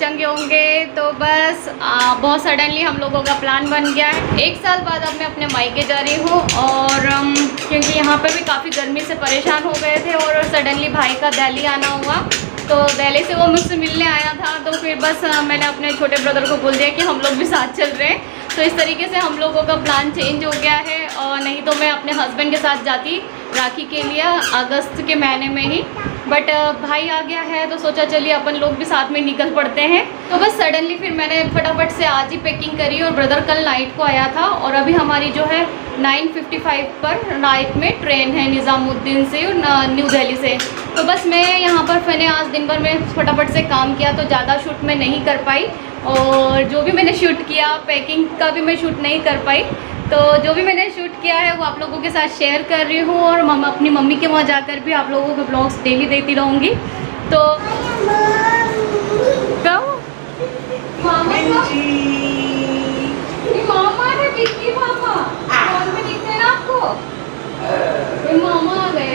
चंगे होंगे। तो बस बहुत सडनली हम लोगों का प्लान बन गया है। 1 साल बाद अब मैं अपने मायके जा रही हूँ और क्योंकि यहाँ पर भी काफ़ी गर्मी से परेशान हो गए थे और सडनली भाई का दिल्ली आना हुआ, तो दिल्ली से वो मुझसे मिलने आया था। तो फिर बस मैंने अपने छोटे ब्रदर को बोल दिया कि हम लोग भी साथ चल रहे हैं। तो इस तरीके से हम लोगों का प्लान चेंज हो गया है। और नहीं तो मैं अपने हस्बैंड के साथ जाती राखी के लिए अगस्त के महीने में ही, बट भाई आ गया है तो सोचा चलिए अपन लोग भी साथ में निकल पड़ते हैं। तो बस सडनली फिर मैंने फटाफट से आज ही पैकिंग करी और ब्रदर कल नाइट को आया था और अभी हमारी जो है 9:55 पर नाइट में ट्रेन है निज़ामुद्दीन से और न्यू दिल्ली से। तो बस मैं यहाँ पर मैंने आज दिन भर में फटाफट से काम किया तो ज़्यादा शूट मैं नहीं कर पाई और जो भी मैंने शूट किया पैकिंग का भी मैं शूट नहीं कर पाई। तो जो भी मैंने शूट किया है वो आप लोगों के साथ शेयर कर रही हूँ और अपनी मम्मी के वहाँ जाकर भी आप लोगों के ब्लॉग्स डेली देती रहूँगी। तो मामा है बिक्की मामा में दिखते हैं ना आपको। मामा आ गए।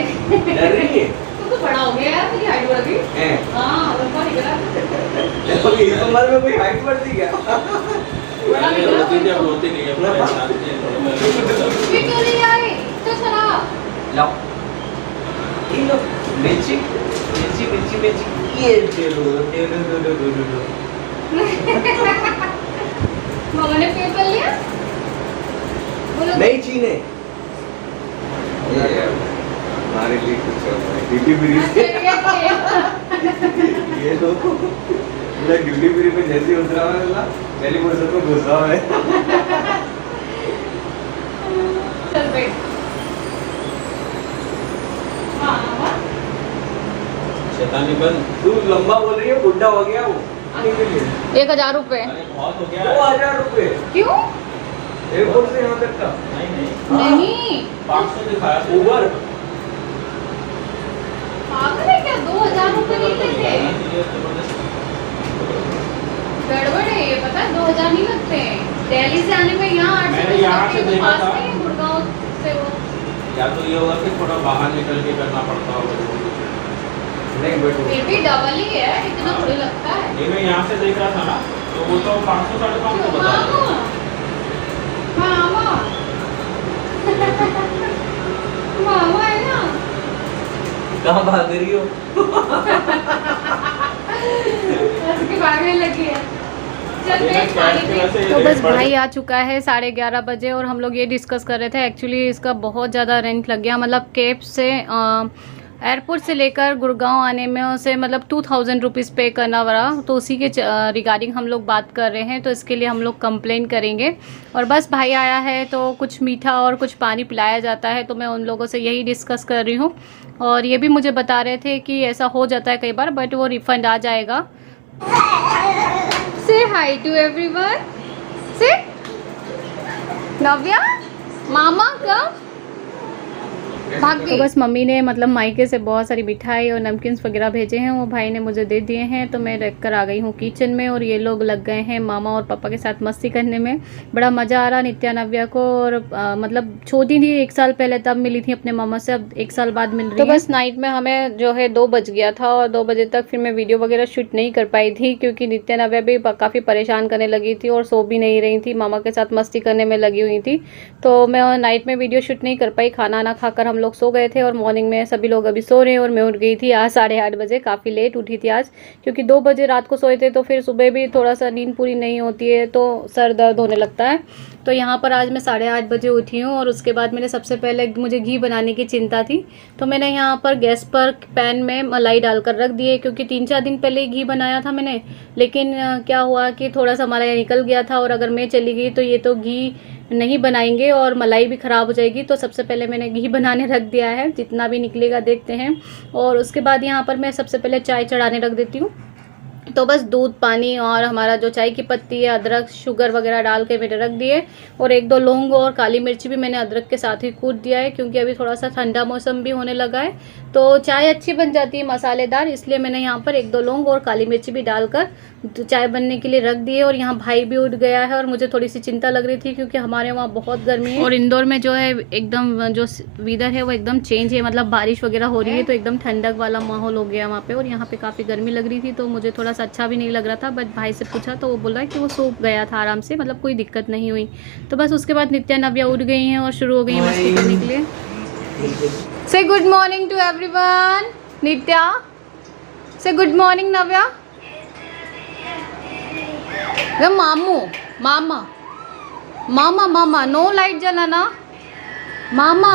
तो बड़ा हो गया यार, तेरी हाइट बढ़ गई। हाँ लंबा निकला। इस उम्र में कोई हाइट बढ़ती क्या? बड़ा निकला। होती नहीं है। फिर क्यों नहीं आई? तो चला। लाओ। इन लो मिर्ची मिर्ची मिर्ची मिर्ची ये दे दो। मामा ने पे कर लिया? बोलो नहीं चीने। हमारे लिए कुछ डिलीवरी ये लो पूरा डिलीवरी पे जैसे उतरा है ना पहली मुझसे तो गुस्सा है। चल बैठ। मामा शैतानी बंद। तू लंबा बोल रही है बुढ़ा हो गया वो। 1000 रुपए। अरे बहुत हो गया। 2000 रुपए क्यों? एयरपोर्ट से यहाँ तक का। नहीं 500 दिखाया था। ऊबर पागल है क्या? 2000 रुपए नहीं लेते। गड़बड़ है ये, पता है 2000 नहीं लगते हैं। दिल्ली से आने में यहाँ 800 मैंने यहाँ से देखा पास था। नहीं है गुड़गांव से वो। या तो ये होगा कि थोड़ा बाहर निकल के करना पड़ता होगा। नहीं बैठो फिर भी डबल ही है, इतना थोड़ी लगता है। ये मैं यहाँ से देख रहा था ना तो वो तो 500 550 बता रहा था। मामा मामा है ना। कहाँ भाग रही हो? उसकी भागने लगी है। चल ये बैठ पानी कैश पी। से तो बस बढ़- भाई आ चुका है 11:30 बजे और हम लोग ये डिस्कस कर रहे थे। एक्चुअली इसका बहुत ज़्यादा रेंट लग गया, मतलब कैब से एयरपोर्ट से लेकर गुड़गांव आने में उसे मतलब 2000 रुपीज़ पे करना पड़ा। तो उसी के रिगार्डिंग हम लोग बात कर रहे हैं, तो इसके लिए हम लोग कंप्लेन करेंगे। और बस भाई आया है तो कुछ मीठा और कुछ पानी पिलाया जाता है, तो मैं उन लोगों से यही डिस्कस कर रही हूँ। और ये भी मुझे बता रहे थे कि ऐसा हो जाता है कई बार, बट वो रिफ़ंड आ जाएगा। से हाई टू एवरीवन। से नव्या मामा कब भाग गई। तो बस मम्मी ने मतलब मायके से बहुत सारी मिठाई और नमकीन्स वगैरह भेजे हैं, वो भाई ने मुझे दे दिए हैं। तो मैं रख कर आ गई हूँ किचन में और ये लोग लग गए हैं मामा और पापा के साथ मस्ती करने में। बड़ा मज़ा आ रहा नित्या नव्या को। और मतलब छोटी थी 1 साल पहले तब मिली थी अपने मामा से, अब 1 साल बाद मिल रही है। तो बस नाइट में हमें जो है 2 बज गया था और 2 बजे तक फिर मैं वीडियो वगैरह शूट नहीं कर पाई थी क्योंकि नित्या नव्या भी काफ़ी परेशान करने लगी थी और सो भी नहीं रही थी, मामा के साथ मस्ती करने में लगी हुई थी। तो मैं नाइट में वीडियो शूट नहीं कर पाई। खाना ना खाकर हम लोग सो गए थे और मॉर्निंग में सभी लोग अभी सो रहे हैं और मैं उठ गई थी आज 8:30 बजे। काफ़ी लेट उठी थी आज क्योंकि 2 बजे रात को सोए थे, तो फिर सुबह भी थोड़ा सा नींद पूरी नहीं होती है तो सर दर्द होने लगता है। तो यहाँ पर आज मैं 8:30 बजे उठी हूँ और उसके बाद मैंने सबसे पहले मुझे घी बनाने की चिंता थी, तो मैंने यहाँ पर गैस पर पैन में मलाई डालकर रख दिए क्योंकि 3-4 दिन पहले ही घी बनाया था मैंने। लेकिन क्या हुआ कि थोड़ा सा मलाई निकल गया था और अगर मैं चली गई तो ये तो घी नहीं बनाएंगे और मलाई भी ख़राब हो जाएगी। तो सबसे पहले मैंने घी बनाने रख दिया है, जितना भी निकलेगा देखते हैं। और उसके बाद यहाँ पर मैं सबसे पहले चाय चढ़ाने रख देती हूँ। तो बस दूध, पानी और हमारा जो चाय की पत्ती है, अदरक, शुगर वगैरह डाल के मैंने रख दिए। और 1-2 लौंग और काली मिर्ची भी मैंने अदरक के साथ ही कूट दिया है क्योंकि अभी थोड़ा सा ठंडा मौसम भी होने लगा है तो चाय अच्छी बन जाती है मसालेदार, इसलिए मैंने यहाँ पर 1-2 लौंग और काली मिर्ची भी डालकर चाय बनने के लिए रख दी है। और यहाँ भाई भी उठ गया है और मुझे थोड़ी सी चिंता लग रही थी क्योंकि हमारे वहाँ बहुत गर्मी है और इंदौर में जो है एकदम जो वेदर है वो एकदम चेंज है, मतलब बारिश वगैरह हो रही है तो एकदम ठंडक वाला माहौल हो गया वहाँ पे। और यहाँ पे काफ़ी गर्मी लग रही थी तो मुझे थोड़ा सा अच्छा भी नहीं लग रहा था, बट भाई से पूछा तो वो बोल रहा है कि वो सो गया था आराम से, मतलब कोई दिक्कत नहीं हुई। तो बस उसके बाद नित्या नव्या उठ गई हैं और शुरू हो गई हैं मस्ती करने के लिए। से गुड मॉर्निंग टू एवरीवन। नित्या से गुड मॉर्निंग नव्या। मामू मामा मामा मामा नो लाइट जलाना मामा।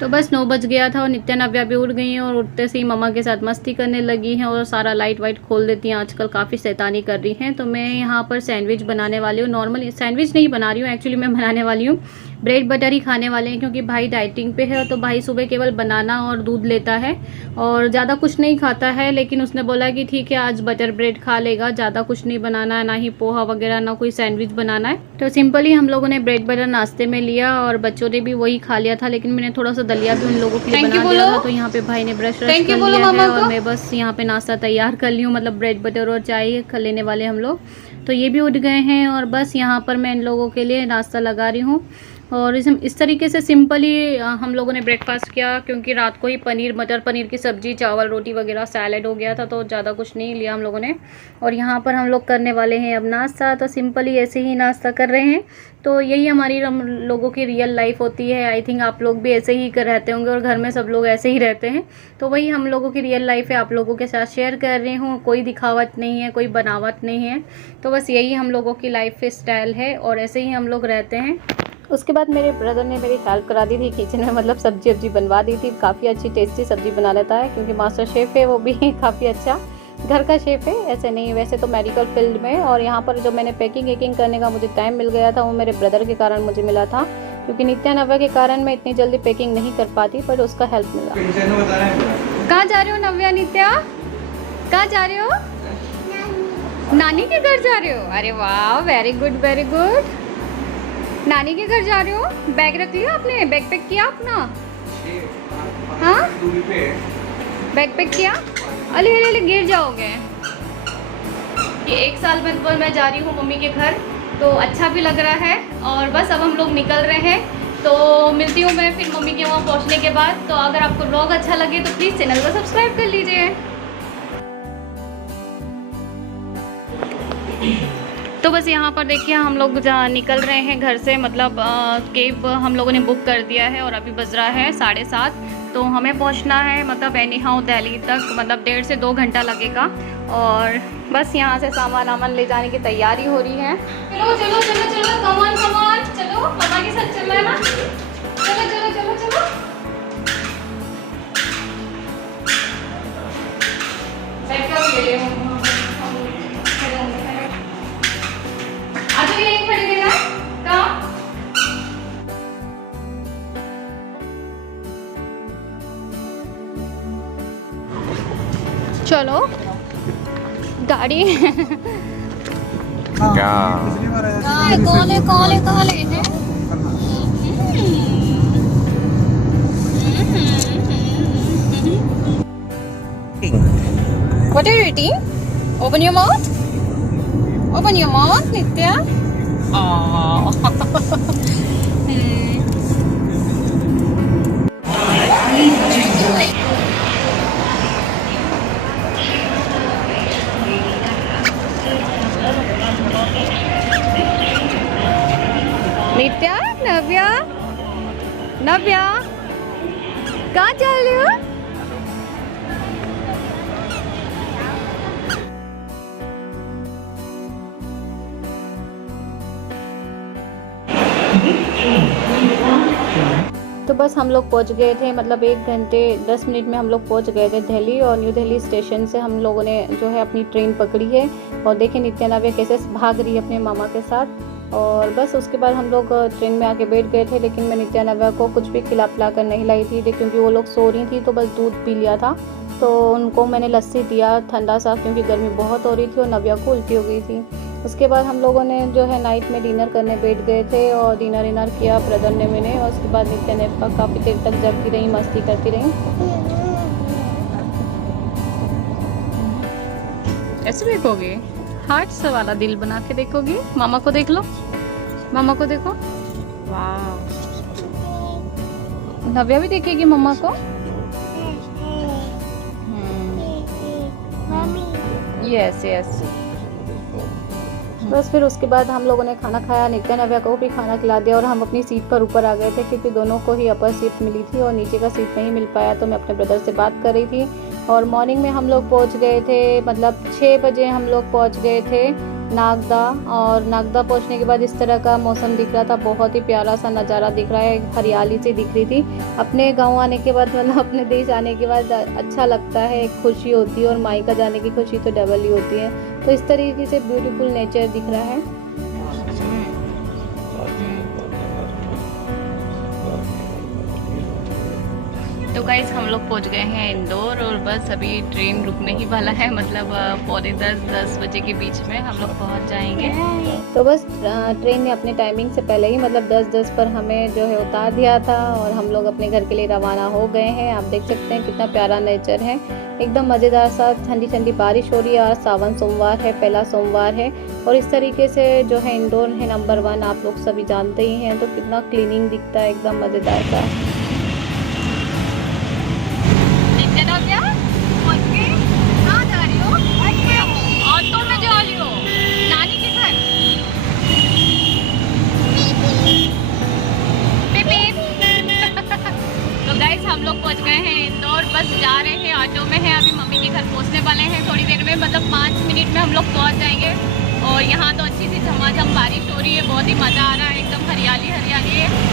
तो बस 9 बज गया था और नित्या नव्या भी उठ गई हैं और उठते से ही मम्मा के साथ मस्ती करने लगी हैं और सारा लाइट वाइट खोल देती हैं। आजकल काफ़ी शैतानी कर रही हैं। तो मैं यहाँ पर सैंडविच बनाने वाली हूँ। नॉर्मल सैंडविच नहीं बना रही हूँ, एक्चुअली मैं बनाने वाली हूँ ब्रेड बटर ही खाने वाले हैं, क्योंकि भाई डाइटिंग पे है। तो भाई सुबह केवल बनाना और दूध लेता है और ज़्यादा कुछ नहीं खाता है, लेकिन उसने बोला कि ठीक है आज बटर ब्रेड खा लेगा, ज़्यादा कुछ नहीं बनाना है, ना ही पोहा वगैरह, ना कोई सैंडविच बनाना है। तो सिंपली हम लोगों ने ब्रेड बटर नाश्ते में लिया और बच्चों ने भी वही खा लिया था, लेकिन मैंने थोड़ा सा दलिया भी उन लोगों के लिए बना दिया था। तो यहाँ पे भाई ने ब्रश कर लिया है और मैं बस यहाँ पे नाश्ता तैयार कर ली हूँ, मतलब ब्रेड बटर और चाय लेने वाले हम लोग। तो ये भी उठ गए हैं और बस यहाँ पर मैं इन लोगों के लिए नाश्ता लगा रही हूँ। और इस तरीके से सिंपली हम लोगों ने ब्रेकफास्ट किया, क्योंकि रात को ही पनीर मटर पनीर की सब्ज़ी चावल रोटी वगैरह सैलेड हो गया था, तो ज़्यादा कुछ नहीं लिया हम लोगों ने। और यहाँ पर हम लोग करने वाले हैं अब नाश्ता। तो सिंपली ऐसे ही नाश्ता कर रहे हैं। तो यही हमारी हम लोगों की रियल लाइफ होती है। आई थिंक आप लोग भी ऐसे ही कर रहते होंगे और घर में सब लोग ऐसे ही रहते हैं। तो वही हम लोगों की रियल लाइफ है, आप लोगों के साथ शेयर कर रही हूँ। कोई दिखावट नहीं है, कोई बनावट नहीं है। तो बस यही हम लोगों की लाइफ स्टाइल है और ऐसे ही हम लोग रहते हैं। उसके बाद मेरे ब्रदर ने मेरी हेल्प करा दी थी किचन में, मतलब सब्जी वब्जी बनवा दी थी। काफ़ी अच्छी टेस्टी सब्जी बना लेता है, क्योंकि मास्टर शेफ़ है वो भी काफ़ी अच्छा घर का शेफ़ है, ऐसे नहीं वैसे तो मेडिकल फील्ड में। और यहाँ पर जो मैंने पैकिंग करने का मुझे टाइम मिल गया था, वो मेरे ब्रदर के कारण मुझे मिला था, क्योंकि नित्या नव्या के कारण मैं इतनी जल्दी पैकिंग नहीं कर पाती, पर उसका हेल्प मिला। कहाँ जा रहे हो नव्या नित्या, कहाँ जा रहे हो? नानी के घर जा रहे हो? अरे वाह, वेरी गुड वेरी गुड। नानी के घर जा रहे हो? बैग रख लिया आपने? बैग पैक किया अपना? हाँ बैग पैक किया? अरे अरे अरे गिर जाओगे। ये 1 साल में मैं जा रही हूँ मम्मी के घर, तो अच्छा भी लग रहा है। और बस अब हम लोग निकल रहे हैं, तो मिलती हूँ मैं फिर मम्मी के वहाँ पहुँचने के बाद। तो अगर आपको व्लॉग अच्छा लगे तो प्लीज़ चैनल को सब्सक्राइब कर लीजिए। तो बस यहाँ पर देखिए हम लोग निकल रहे हैं घर से, मतलब कैब हम लोगों ने बुक कर दिया है और अभी बज रहा है 7:30। तो हमें पहुँचना है मतलब एनी हाउ दिल्ली तक, मतलब 1.5 से 2 घंटा लगेगा। और बस यहाँ से सामान वामान ले जाने की तैयारी हो रही है। चलो चलो चलो चलो कमान कमान चलो, मामा के साथ चलना है ना, चलो चलो चलो चलो। यहीं खड़ी देना कहाँ? चलो गाड़ी क्या काले काले काले हैं। What are you eating? Open your mouth. Open your mouth, Nitya. Oh. नित्या नव्या नव्या कहाँ चल रही हो? तो बस हम लोग पहुंच गए थे, मतलब 1 घंटे 10 मिनट में हम लोग पहुंच गए थे दिल्ली। और न्यू दिल्ली स्टेशन से हम लोगों ने जो है अपनी ट्रेन पकड़ी है। और देखें नित्या नव्या कैसे भाग रही है अपने मामा के साथ। और बस उसके बाद हम लोग ट्रेन में आके बैठ गए थे, लेकिन मैं नित्या नव्या को कुछ भी खिला पिला कर नहीं लाई थी, क्योंकि वो लोग सो रही थी। तो बस दूध पी लिया था, तो उनको मैंने लस्सी दिया ठंडा सा, क्योंकि गर्मी बहुत हो रही थी और नव्या को उल्टी हो गई थी। उसके बाद हम लोगों ने जो है नाइट में डिनर करने बैठ गए थे और डिनर किया ब्रदर ने मैंने। और उसके बाद नित्या नव्या काफ़ी देर तक जगती रही, मस्ती करती रही। ऐसे देखोगे, हार्ट्स वाला दिल बना के देखोगे। मामा को देख लो, मामा को देखो, वाह। नव्या भी देखेगी मम्मा को। Yes yes. बस फिर उसके बाद हम लोगों ने खाना खाया, नित्या नव्या को भी खाना खिला दिया और हम अपनी सीट पर ऊपर आ गए थे क्योंकि दोनों को ही अपर सीट मिली थी और नीचे का सीट नहीं मिल पाया। तो मैं अपने ब्रदर से बात कर रही थी और मॉर्निंग में हम लोग पहुंच गए थे, मतलब 6 बजे हम लोग पहुंच गए थे नागदा। और नागदा पहुंचने के बाद इस तरह का मौसम दिख रहा था, बहुत ही प्यारा सा नज़ारा दिख रहा है, हरियाली सी दिख रही थी। अपने गांव आने के बाद, मतलब अपने देश आने के बाद अच्छा लगता है, एक खुशी होती है और मायका जाने की खुशी तो डबल ही होती है। तो इस तरीके से ब्यूटीफुल नेचर दिख रहा है। तो गाइस हम लोग पहुंच गए हैं इंदौर और बस अभी ट्रेन रुकने ही वाला है, मतलब 9:45-10 बजे के बीच में हम लोग पहुंच जाएंगे। तो बस ट्रेन ने अपने टाइमिंग से पहले ही, मतलब 10:10 पर हमें जो है उतार दिया था और हम लोग अपने घर के लिए रवाना हो गए हैं। आप देख सकते हैं कितना प्यारा नेचर है, एकदम मज़ेदार सा। ठंडी ठंडी बारिश हो रही है और सावन सोमवार है, पहला सोमवार है। और इस तरीके से जो है इंदौर है नंबर 1, आप लोग सभी जानते ही हैं। तो कितना क्लीनिंग दिखता है, एकदम मज़ेदार सा। क्या पहुंच गए? कहाँ जा रही हो? ऑटो में जा रही हो? नानी के घर? तो गाइस हम लोग पहुंच गए हैं इंदौर, बस जा रहे हैं, ऑटो में हैं, अभी मम्मी के घर पहुंचने वाले हैं थोड़ी देर में, मतलब 5 मिनट में हम लोग पहुंच जाएंगे। और यहाँ तो अच्छी सी झमाझम बारिश हो रही है, बहुत ही मज़ा आ रहा है, एकदम हरियाली हरियाली है।